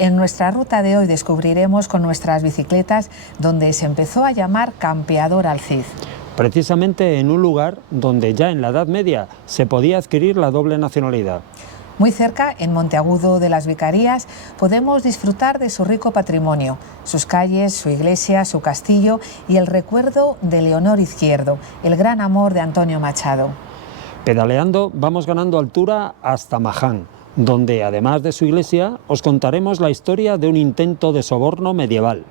En nuestra ruta de hoy descubriremos con nuestras bicicletas donde se empezó a llamar Campeador al Cid. Precisamente en un lugar donde ya en la Edad Media se podía adquirir la doble nacionalidad. Muy cerca, en Monteagudo de las Vicarías, podemos disfrutar de su rico patrimonio, sus calles, su iglesia, su castillo y el recuerdo de Leonor Izquierdo, el gran amor de Antonio Machado. Pedaleando vamos ganando altura hasta Maján, donde además de su iglesia os contaremos la historia de un intento de soborno medieval.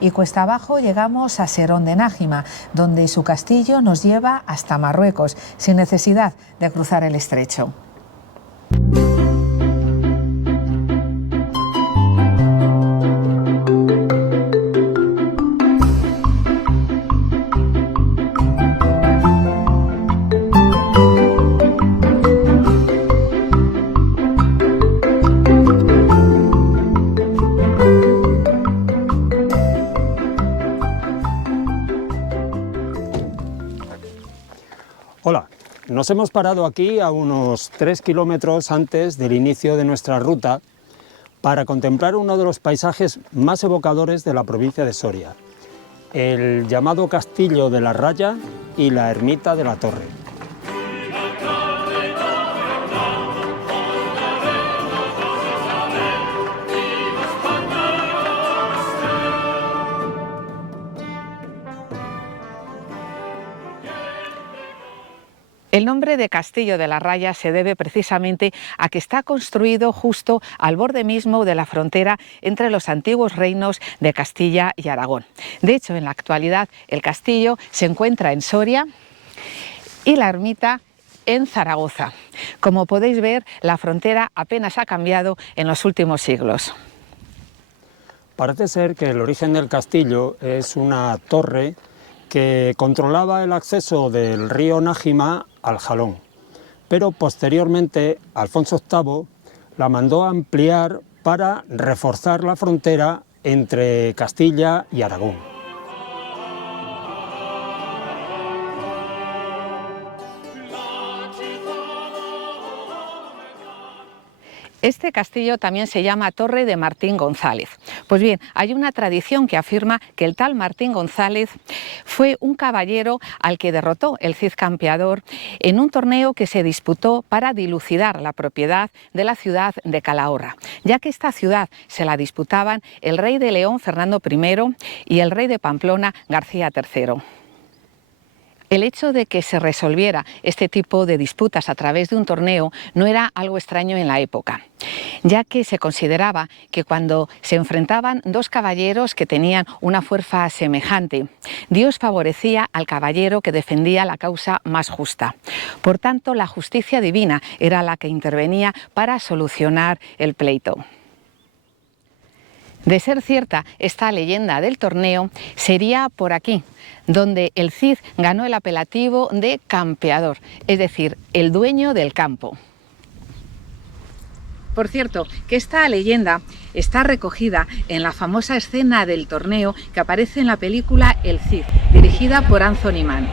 Y cuesta abajo llegamos a Serón de Nájima, donde su castillo nos lleva hasta Marruecos, sin necesidad de cruzar el estrecho. Hola, nos hemos parado aquí a unos 3 kilómetros antes del inicio de nuestra ruta para contemplar uno de los paisajes más evocadores de la provincia de Soria, el llamado Castillo de la Raya y la Ermita de la Torre. El nombre de Castillo de la Raya se debe precisamente a que está construido justo al borde mismo de la frontera entre los antiguos reinos de Castilla y Aragón. De hecho, en la actualidad el castillo se encuentra en Soria y la ermita en Zaragoza. Como podéis ver, la frontera apenas ha cambiado en los últimos siglos. Parece ser que el origen del castillo es una torre que controlaba el acceso del río Nájima al Jalón, pero posteriormente Alfonso VIII la mandó a ampliar para reforzar la frontera entre Castilla y Aragón. Este castillo también se llama Torre de Martín González. Pues bien, hay una tradición que afirma que el tal Martín González fue un caballero al que derrotó el Cid Campeador en un torneo que se disputó para dilucidar la propiedad de la ciudad de Calahorra, ya que esta ciudad se la disputaban el rey de León, Fernando I, y el rey de Pamplona, García III. El hecho de que se resolviera este tipo de disputas a través de un torneo no era algo extraño en la época, ya que se consideraba que cuando se enfrentaban dos caballeros que tenían una fuerza semejante, Dios favorecía al caballero que defendía la causa más justa. Por tanto, la justicia divina era la que intervenía para solucionar el pleito. De ser cierta esta leyenda del torneo, sería por aquí, donde el Cid ganó el apelativo de campeador, es decir, el dueño del campo. Por cierto, que esta leyenda está recogida en la famosa escena del torneo que aparece en la película El Cid, dirigida por Anthony Mann.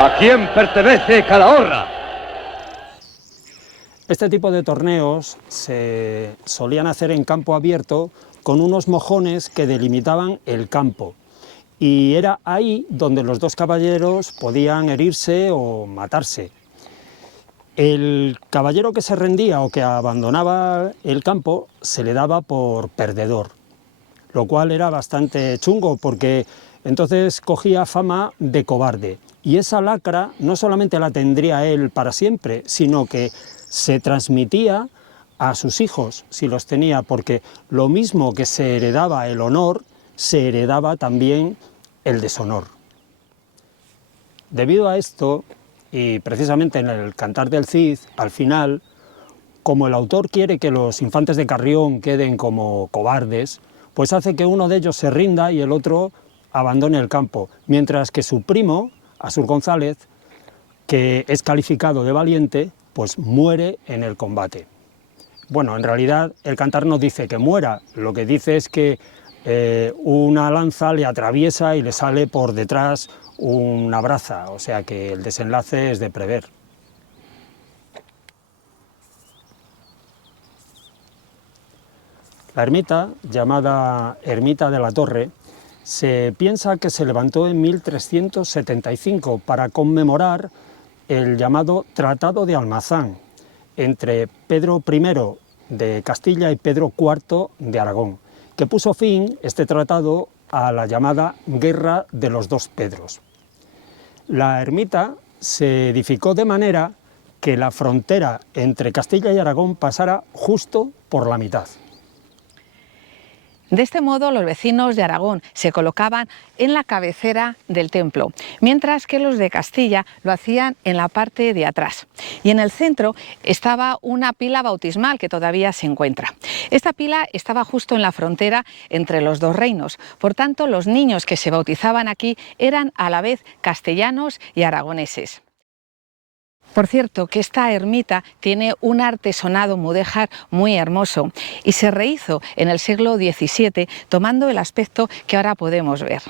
¿A quién pertenece Calahorra? Este tipo de torneos se solían hacer en campo abierto con unos mojones que delimitaban el campo, y era ahí donde los dos caballeros podían herirse o matarse. El caballero que se rendía o que abandonaba el campo se le daba por perdedor, lo cual era bastante chungo porque Entonces cogía fama de cobarde. Y esa lacra no solamente la tendría él para siempre, sino que se transmitía a sus hijos, si los tenía, porque lo mismo que se heredaba el honor, se heredaba también el deshonor. Debido a esto, y precisamente en el Cantar del Cid, al final, como el autor quiere que los infantes de Carrión queden como cobardes, pues hace que uno de ellos se rinda y el otro abandone el campo, mientras que su primo, Asur González, que es calificado de valiente, pues muere en el combate. Bueno, en realidad el cantar no dice que muera, lo que dice es que una lanza le atraviesa y le sale por detrás una braza, o sea que el desenlace es de prever. La ermita, llamada Ermita de la Torre, se piensa que se levantó en 1375 para conmemorar el llamado Tratado de Almazán entre Pedro I de Castilla y Pedro IV de Aragón, que puso fin, este tratado, a la llamada Guerra de los Dos Pedros. La ermita se edificó de manera que la frontera entre Castilla y Aragón pasara justo por la mitad. De este modo, los vecinos de Aragón se colocaban en la cabecera del templo, mientras que los de Castilla lo hacían en la parte de atrás. Y en el centro estaba una pila bautismal que todavía se encuentra. Esta pila estaba justo en la frontera entre los dos reinos. Por tanto, los niños que se bautizaban aquí eran a la vez castellanos y aragoneses. Por cierto, que esta ermita tiene un artesonado mudéjar muy hermoso y se rehizo en el siglo XVII, tomando el aspecto que ahora podemos ver.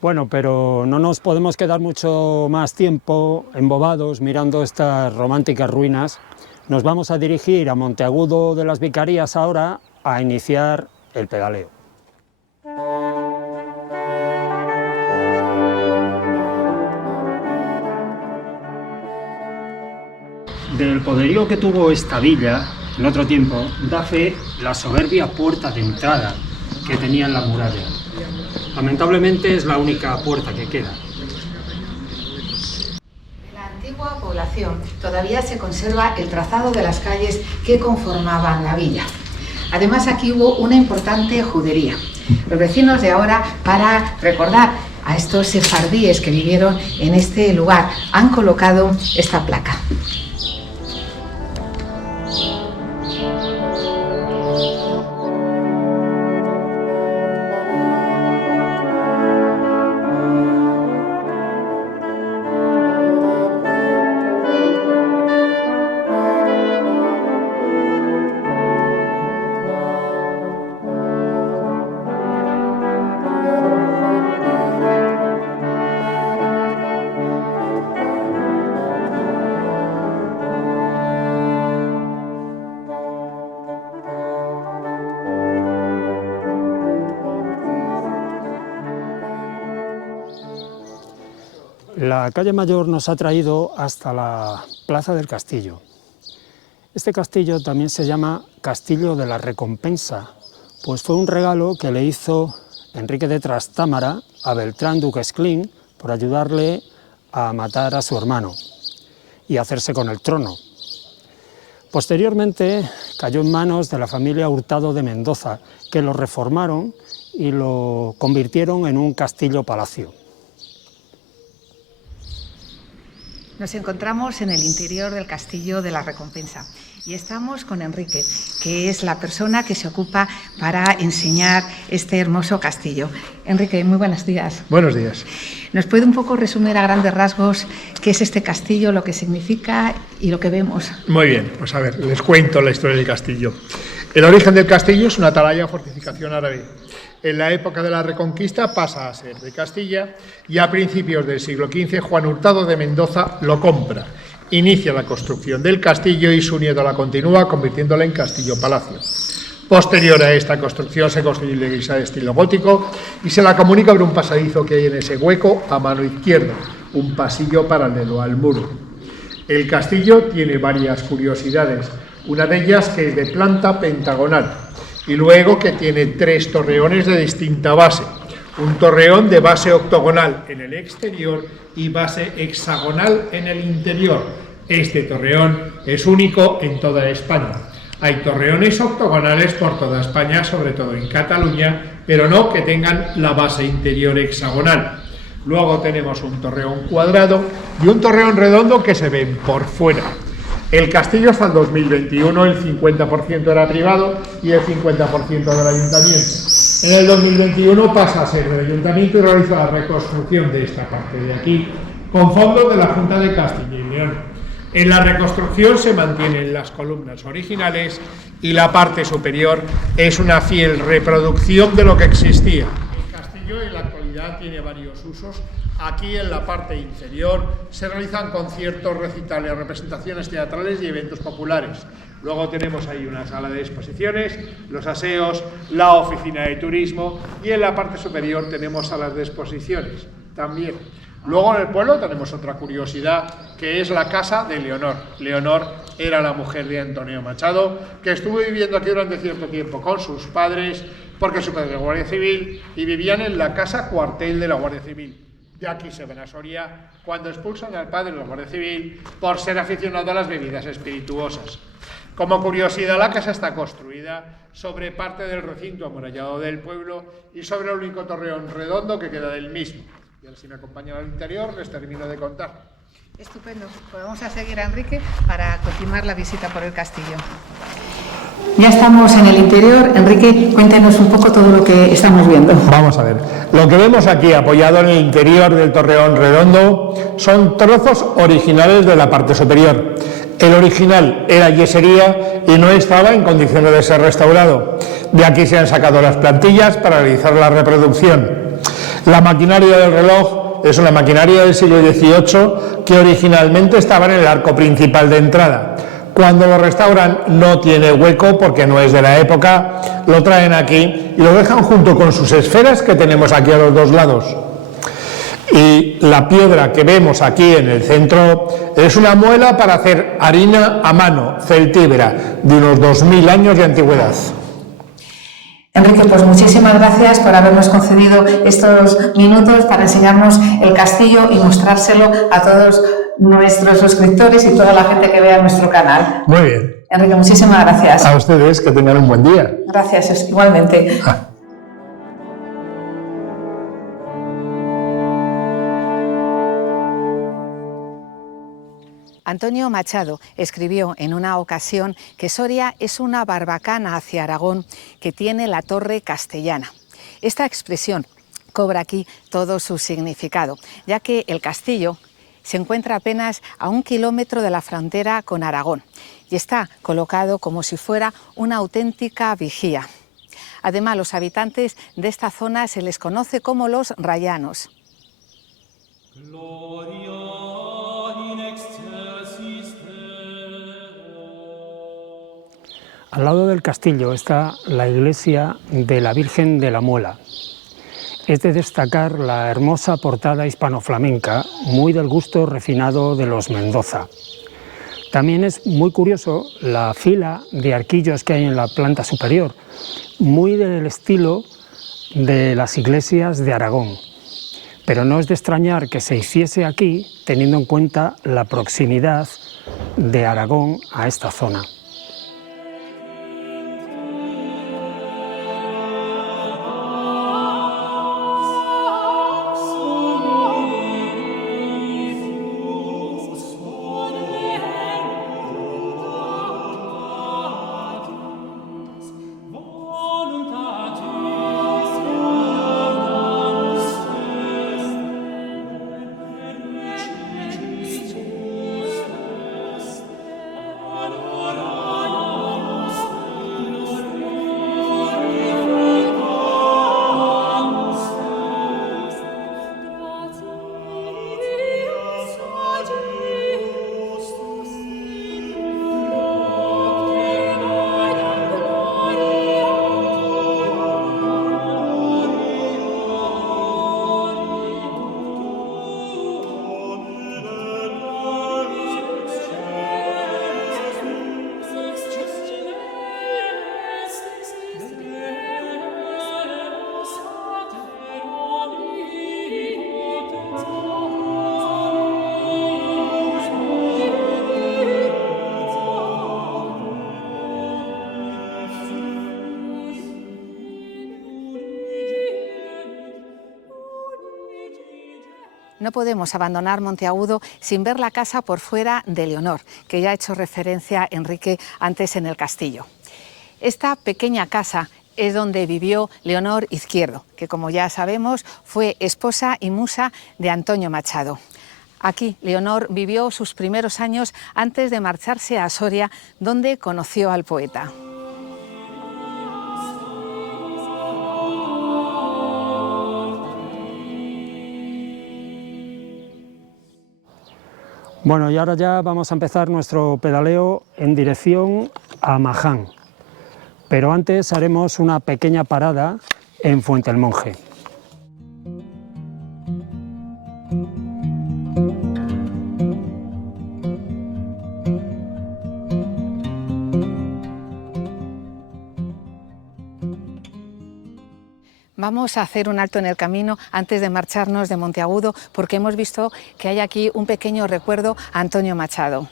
Bueno, pero no nos podemos quedar mucho más tiempo embobados mirando estas románticas ruinas. Nos vamos a dirigir a Monteagudo de las Vicarías ahora a iniciar el pedaleo. Del poderío que tuvo esta villa en otro tiempo da fe la soberbia puerta de entrada que tenía en la muralla. Lamentablemente es la única puerta que queda. En la antigua población todavía se conserva el trazado de las calles que conformaban la villa. Además, aquí hubo una importante judería. Los vecinos de ahora, para recordar a estos sefardíes que vivieron en este lugar, han colocado esta placa. La calle Mayor nos ha traído hasta la Plaza del Castillo. Este castillo también se llama Castillo de la Recompensa, pues fue un regalo que le hizo Enrique de Trastámara a Beltrán Duquesclin por ayudarle a matar a su hermano y hacerse con el trono. Posteriormente cayó en manos de la familia Hurtado de Mendoza, que lo reformaron y lo convirtieron en un castillo-palacio. Nos encontramos en el interior del Castillo de la Recompensa y estamos con Enrique, que es la persona que se ocupa para enseñar este hermoso castillo. Enrique, muy buenos días. Buenos días. ¿Nos puede un poco resumir a grandes rasgos qué es este castillo, lo que significa y lo que vemos? Muy bien, pues a ver, les cuento la historia del castillo. El origen del castillo es una atalaya o fortificación árabe. En la época de la Reconquista pasa a ser de Castilla y a principios del siglo XV Juan Hurtado de Mendoza lo compra. Inicia la construcción del castillo y su nieto la continúa convirtiéndola en castillo-palacio. Posterior a esta construcción se construye la iglesia de estilo gótico y se la comunica por un pasadizo que hay en ese hueco a mano izquierda, un pasillo paralelo al muro. El castillo tiene varias curiosidades, una de ellas que es de planta pentagonal y luego que tiene 3 torreones de distinta base. Un torreón de base octogonal en el exterior y base hexagonal en el interior. Este torreón es único en toda España. Hay torreones octogonales por toda España, sobre todo en Cataluña, pero no que tengan la base interior hexagonal. Luego tenemos un torreón cuadrado y un torreón redondo que se ven por fuera. El castillo hasta el 2021 el 50% era privado y el 50% del ayuntamiento. En el 2021 pasa a ser del ayuntamiento y realiza la reconstrucción de esta parte de aquí con fondos de la Junta de Castilla y León. En la reconstrucción se mantienen las columnas originales y la parte superior es una fiel reproducción de lo que existía. El castillo en la actualidad tiene varios usos. Aquí en la parte inferior se realizan conciertos, recitales, representaciones teatrales y eventos populares. Luego tenemos ahí una sala de exposiciones, los aseos, la oficina de turismo y en la parte superior tenemos salas de exposiciones también. Luego en el pueblo tenemos otra curiosidad que es la casa de Leonor. Leonor era la mujer de Antonio Machado, que estuvo viviendo aquí durante cierto tiempo con sus padres, porque su padre era Guardia Civil, y vivían en la casa cuartel de la Guardia Civil. De aquí se ven a Soria cuando expulsan al padre de la Guardia Civil por ser aficionado a las bebidas espirituosas. Como curiosidad, la casa está construida sobre parte del recinto amurallado del pueblo y sobre el único torreón redondo que queda del mismo. Y ahora si me acompañan al interior les termino de contar. Estupendo. Pues vamos a seguir a Enrique para continuar la visita por el castillo. Ya estamos en el interior. Enrique, cuéntanos un poco todo lo que estamos viendo. Vamos a ver. Lo que vemos aquí apoyado en el interior del torreón redondo son trozos originales de la parte superior. El original era yesería y no estaba en condiciones de ser restaurado. De aquí se han sacado las plantillas para realizar la reproducción. La maquinaria del reloj es una maquinaria del siglo XVIII que originalmente estaba en el arco principal de entrada. Cuando lo restauran no tiene hueco porque no es de la época, lo traen aquí y lo dejan junto con sus esferas que tenemos aquí a los dos lados. Y la piedra que vemos aquí en el centro es una muela para hacer harina a mano, celtíbera, de unos 2000 años de antigüedad. Enrique, pues muchísimas gracias por habernos concedido estos minutos para enseñarnos el castillo y mostrárselo a todos nuestros suscriptores y toda la gente que vea nuestro canal. Muy bien. Enrique, muchísimas gracias. A ustedes, que tengan un buen día. Gracias, igualmente. Antonio Machado escribió en una ocasión que Soria es una barbacana hacia Aragón que tiene la torre castellana. Esta expresión cobra aquí todo su significado, ya que el castillo se encuentra apenas a 1 kilómetro de la frontera con Aragón y está colocado como si fuera una auténtica vigía. Además, los habitantes de esta zona se les conoce como los rayanos. Al lado del castillo está la iglesia de la Virgen de la Muela. Es de destacar la hermosa portada hispano-flamenca, muy del gusto refinado de los Mendoza. También es muy curioso la fila de arquillos que hay en la planta superior, muy del estilo de las iglesias de Aragón. Pero no es de extrañar que se hiciese aquí, teniendo en cuenta la proximidad de Aragón a esta zona. Aurora No podemos abandonar Monteagudo sin ver la casa por fuera de Leonor, que ya ha hecho referencia Enrique antes en el castillo. Esta pequeña casa es donde vivió Leonor Izquierdo, que como ya sabemos fue esposa y musa de Antonio Machado. Aquí Leonor vivió sus primeros años antes de marcharse a Soria, donde conoció al poeta. Bueno, y ahora ya vamos a empezar nuestro pedaleo en dirección a Maján, pero antes haremos una pequeña parada en Fuente el Monje. Vamos a hacer un alto en el camino antes de marcharnos de Monteagudo, porque hemos visto que hay aquí un pequeño recuerdo a Antonio Machado.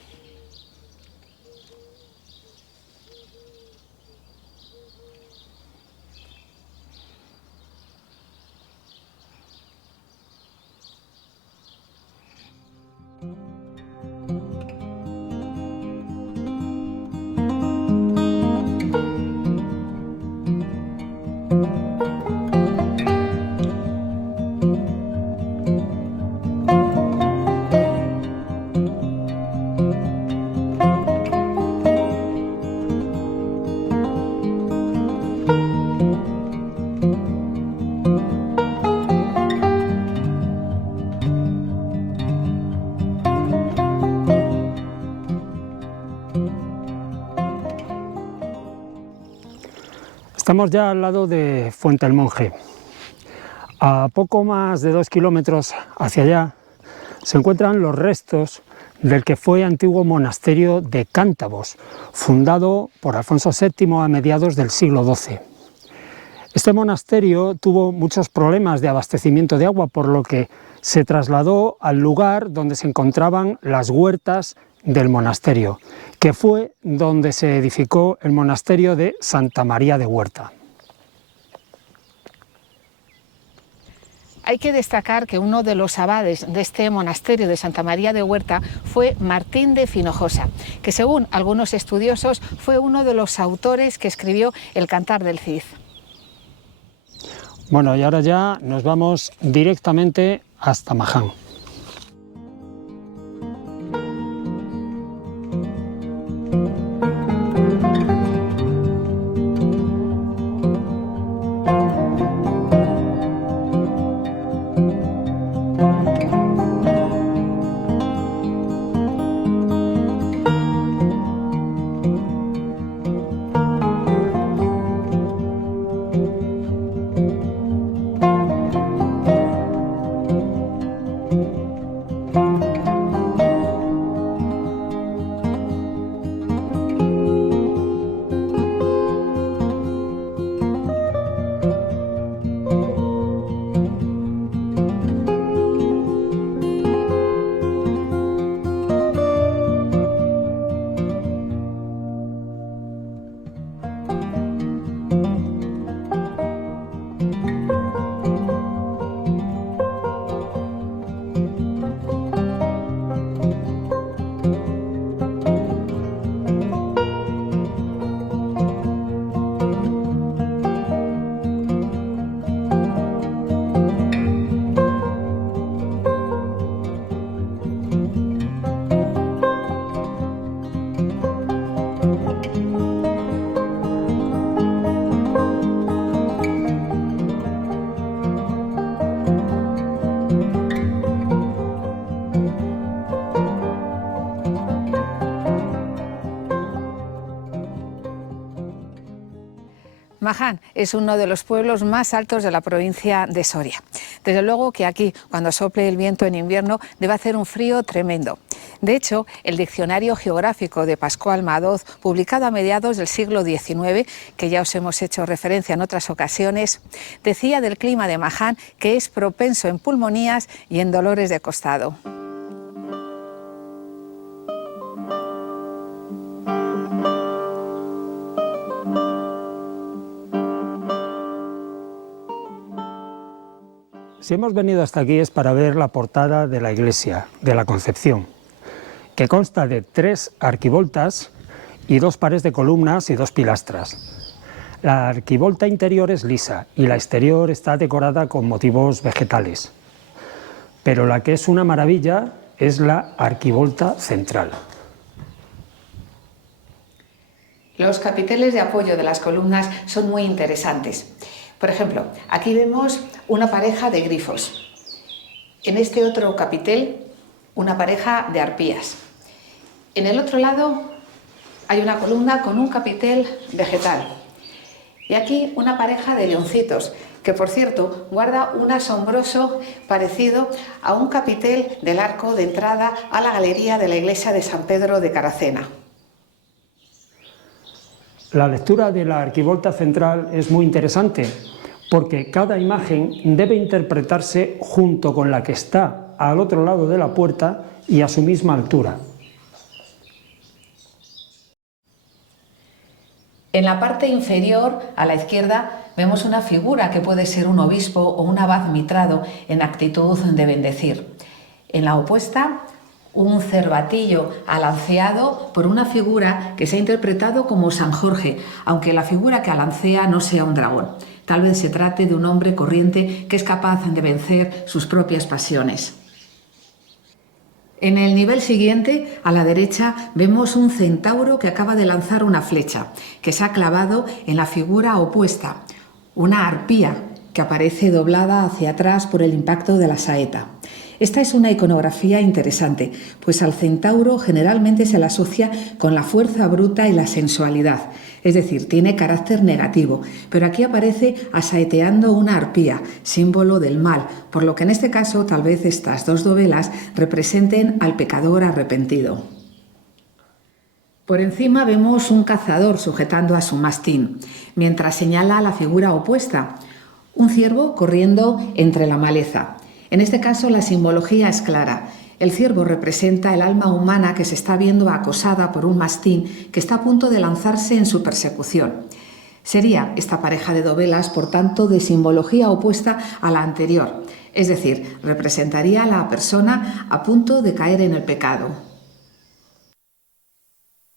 Estamos ya al lado de Fuente el Monje. A poco más de 2 kilómetros hacia allá se encuentran los restos del que fue antiguo monasterio de Cántabos, fundado por Alfonso VII a mediados del siglo XII. Este monasterio tuvo muchos problemas de abastecimiento de agua, por lo que se trasladó al lugar donde se encontraban las huertas del monasterio, que fue donde se edificó el monasterio de Santa María de Huerta. Hay que destacar que uno de los abades de este monasterio de Santa María de Huerta fue Martín de Finojosa, que según algunos estudiosos fue uno de los autores que escribió el Cantar del Cid. Bueno, y ahora ya nos vamos directamente hasta Maján. Maján es uno de los pueblos más altos de la provincia de Soria. Desde luego que aquí, cuando sople el viento en invierno, debe hacer un frío tremendo. De hecho, el Diccionario Geográfico de Pascual Madoz, publicado a mediados del siglo XIX, que ya os hemos hecho referencia en otras ocasiones, decía del clima de Maján que es propenso en pulmonías y en dolores de costado. Si hemos venido hasta aquí es para ver la portada de la iglesia de la Concepción, que consta de 3 arquivoltas y 2 pares de columnas y 2 pilastras. La arquivolta interior es lisa y la exterior está decorada con motivos vegetales. Pero la que es una maravilla es la arquivolta central. Los capiteles de apoyo de las columnas son muy interesantes. Por ejemplo, aquí vemos una pareja de grifos. En este otro capitel, una pareja de arpías. En el otro lado hay una columna con un capitel vegetal. Y aquí una pareja de leoncitos, que por cierto guarda un asombroso parecido a un capitel del arco de entrada a la galería de la iglesia de San Pedro de Caracena. La lectura de la arquivolta central es muy interesante porque cada imagen debe interpretarse junto con la que está al otro lado de la puerta y a su misma altura. En la parte inferior, a la izquierda, vemos una figura que puede ser un obispo o un abad mitrado en actitud de bendecir. En la opuesta, un cervatillo alanceado por una figura que se ha interpretado como San Jorge, aunque la figura que alancea no sea un dragón. Tal vez se trate de un hombre corriente que es capaz de vencer sus propias pasiones. En el nivel siguiente, a la derecha, vemos un centauro que acaba de lanzar una flecha, que se ha clavado en la figura opuesta, una arpía que aparece doblada hacia atrás por el impacto de la saeta. Esta es una iconografía interesante, pues al centauro generalmente se le asocia con la fuerza bruta y la sensualidad, es decir, tiene carácter negativo, pero aquí aparece asaeteando una arpía, símbolo del mal, por lo que en este caso tal vez estas 2 dovelas representen al pecador arrepentido. Por encima vemos un cazador sujetando a su mastín, mientras señala la figura opuesta, un ciervo corriendo entre la maleza. En este caso la simbología es clara. El ciervo representa el alma humana que se está viendo acosada por un mastín que está a punto de lanzarse en su persecución. Sería esta pareja de dovelas, por tanto, de simbología opuesta a la anterior, es decir, representaría a la persona a punto de caer en el pecado.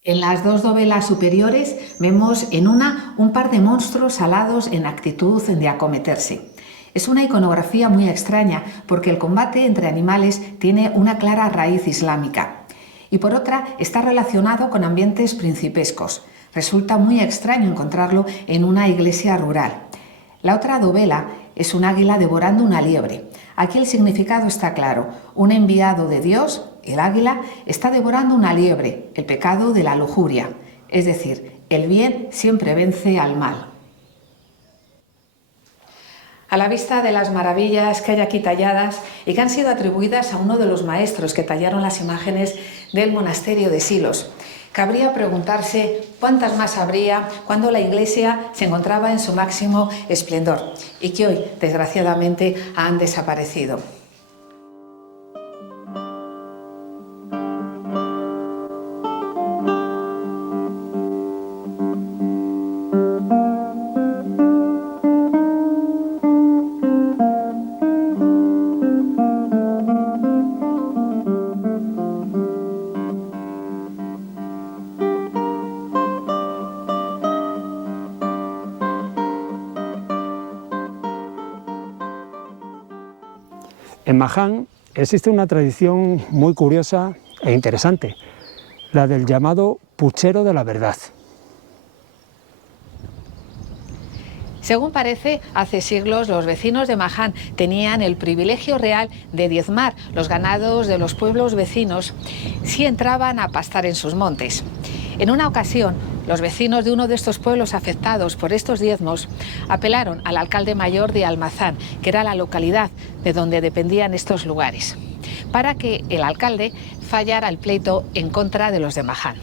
En las 2 dovelas superiores vemos en una un par de monstruos alados en actitud de acometerse. Es una iconografía muy extraña porque el combate entre animales tiene una clara raíz islámica y por otra está relacionado con ambientes principescos. Resulta muy extraño encontrarlo en una iglesia rural. La otra dovela es un águila devorando una liebre. Aquí el significado está claro. Un enviado de Dios, el águila, está devorando una liebre, el pecado de la lujuria. Es decir, el bien siempre vence al mal. A la vista de las maravillas que hay aquí talladas y que han sido atribuidas a uno de los maestros que tallaron las imágenes del monasterio de Silos, cabría preguntarse cuántas más habría cuando la iglesia se encontraba en su máximo esplendor y que hoy, desgraciadamente, han desaparecido. En Maján existe una tradición muy curiosa e interesante, la del llamado puchero de la verdad. Según parece, hace siglos los vecinos de Maján tenían el privilegio real de diezmar los ganados de los pueblos vecinos si entraban a pastar en sus montes. En una ocasión, los vecinos de uno de estos pueblos afectados por estos diezmos apelaron al alcalde mayor de Almazán, que era la localidad de donde dependían estos lugares, para que el alcalde fallara el pleito en contra de los de Maján.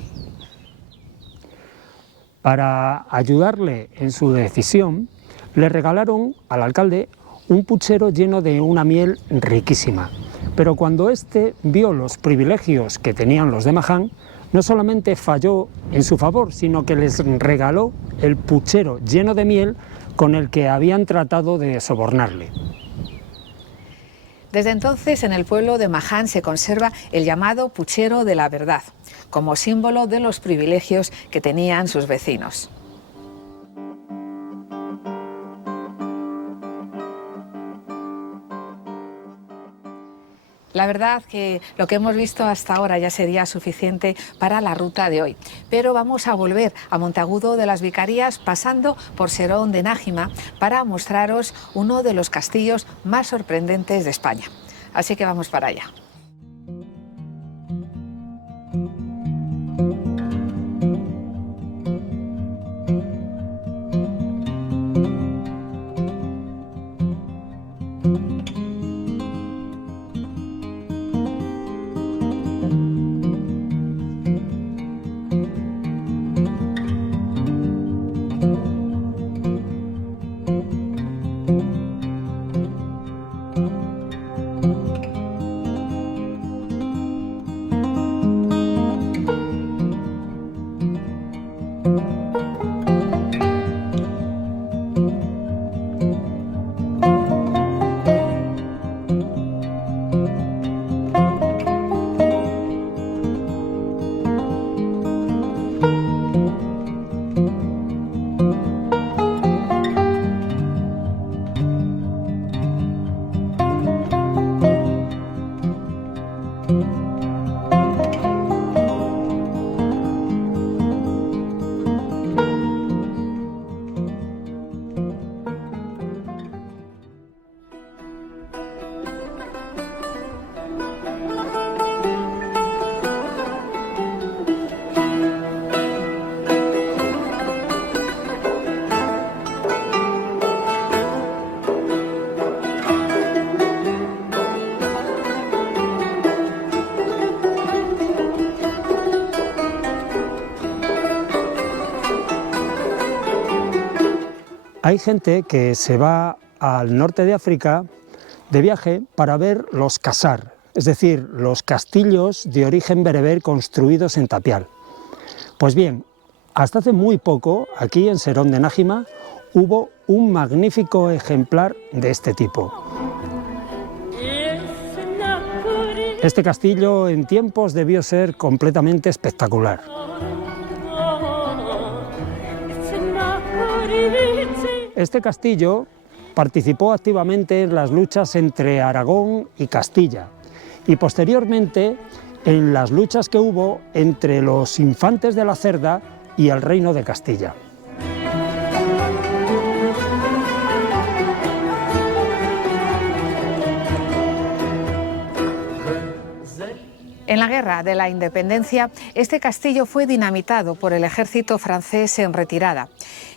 Para ayudarle en su decisión, le regalaron al alcalde un puchero lleno de una miel riquísima. Pero cuando éste vio los privilegios que tenían los de Maján, no solamente falló en su favor, sino que les regaló el puchero lleno de miel con el que habían tratado de sobornarle. Desde entonces en el pueblo de Maján se conserva el llamado puchero de la verdad, como símbolo de los privilegios que tenían sus vecinos. La verdad que lo que hemos visto hasta ahora ya sería suficiente para la ruta de hoy, pero vamos a volver a Monteagudo de las Vicarías pasando por Serón de Nájima para mostraros uno de los castillos más sorprendentes de España. Así que vamos para allá. Hay gente que se va al norte de África de viaje para ver los casar, es decir, los castillos de origen bereber construidos en tapial. Pues bien, hasta hace muy poco, aquí en Serón de Nájima, hubo un magnífico ejemplar de este tipo. Este castillo en tiempos debió ser completamente espectacular. Este castillo participó activamente en las luchas entre Aragón y Castilla y posteriormente en las luchas que hubo entre los infantes de la Cerda y el reino de Castilla. En la Guerra de la Independencia, este castillo fue dinamitado por el ejército francés en retirada.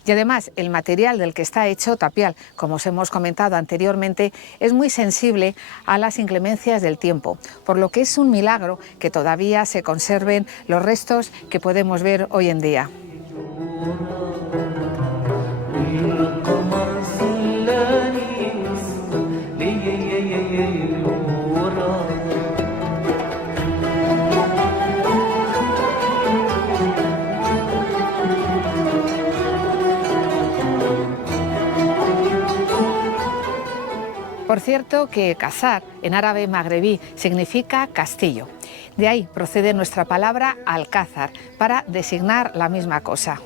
Y además, el material del que está hecho, tapial, como os hemos comentado anteriormente, es muy sensible a las inclemencias del tiempo, por lo que es un milagro que todavía se conserven los restos que podemos ver hoy en día. Por cierto que Casar, en árabe magrebí, significa castillo. De ahí procede nuestra palabra alcázar, para designar la misma cosa.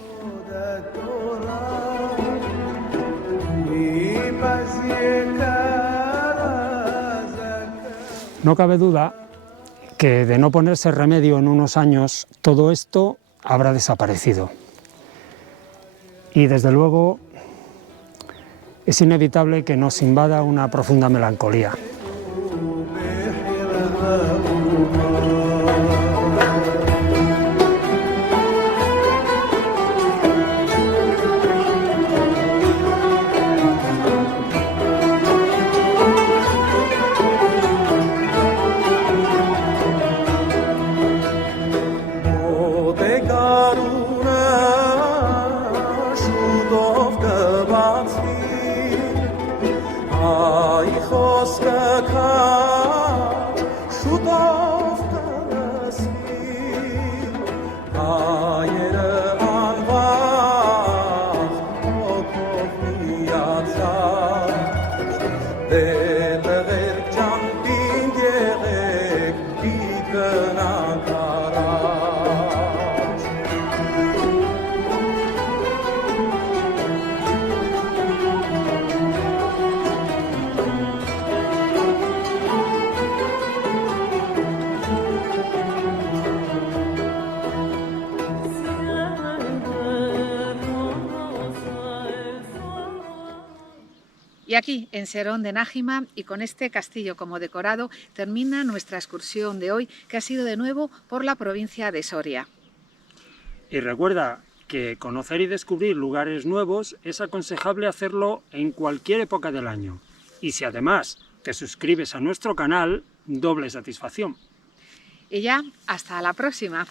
No cabe duda que de no ponerse remedio en unos años, todo esto habrá desaparecido. Y desde luego es inevitable que nos invada una profunda melancolía. Y aquí, en Serón de Nájima, y con este castillo como decorado, termina nuestra excursión de hoy, que ha sido de nuevo por la provincia de Soria. Y recuerda que conocer y descubrir lugares nuevos es aconsejable hacerlo en cualquier época del año. Y si además te suscribes a nuestro canal, doble satisfacción. Y ya, hasta la próxima.